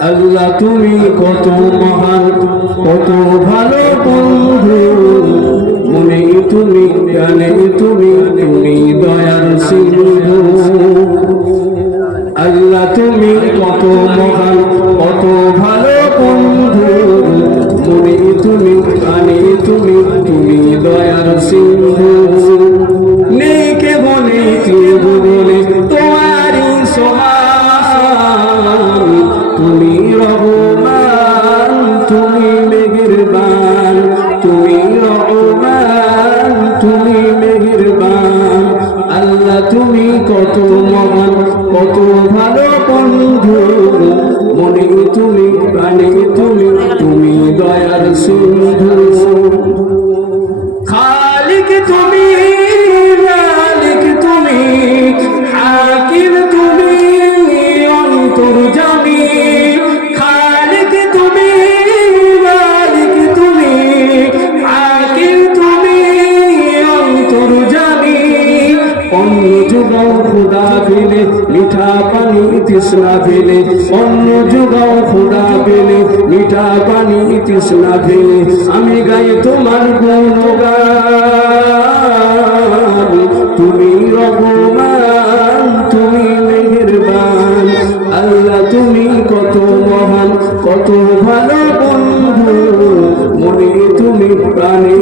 আল্লাহ তুমি কত মহান, কত ভালো বন্ধু। মনে তুমি জানে তুমি তুমি দয়াল সিন্ধু। আল্লাহ তুমি কত মহান, কত ভালো বন্ধু। তুমি রহমান, তুমি মেহেরবান। তুমি রহমান, তুমি মেহেরবান। আল্লাহ, তুমি কত মহান, কত ভালো বন্ধু। মনে তুমি, প্রাণে তুমি তুমি দয়ার সিন্ধু। আমি গাই তোমার তুমি রহমান তুমি মেহেরবান। আল্লাহ, তুমি কত মহান, কত ভালো বন্ধু। মনে তুমি প্রাণে